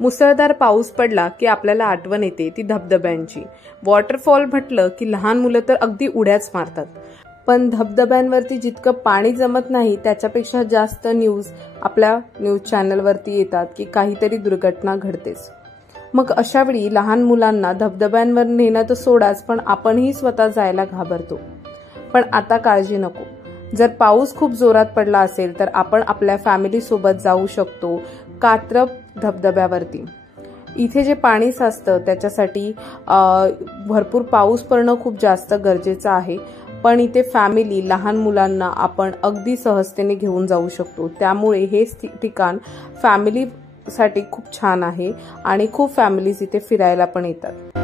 मुसळधार पाऊस पडला की आपल्याला आठवण येते ती धबधब्यांची। वॉटरफॉल म्हटलं की लहान मुलं तर अगदी उड्याच मारतात, पण धबधब्यांवरती जितकं पाणी जमत नाही त्याच्यापेक्षा जास्त आपल्या न्यूज चॅनलवरती येतात की काहीतरी दुर्घटना घडतेच। मग अशा वेळी लहान मुलांना धबधब्यांवर नेणं तर सोडाच, पण आपणही स्वतः जायला घाबरतो। पण आता काळजी नको, जर पाऊस खूप जोरात पडला असेल तर आपण आपल्या फॅमिली सोबत जाऊ शकतो कात्रप धबधब्यावरती। इथे जे पाणी साचतं त्याच्यासाठी भरपूर पाऊस पडणं खूप जास्त गरजेचं आहे, पण इथे फॅमिली लहान मुलांना आपण अगदी सहजतेने घेऊन जाऊ शकतो। त्यामुळे हे ठिकाण फॅमिली साठी खूप छान आहे आणि खूप फॅमिलीज इथे फिरायला पण येतात।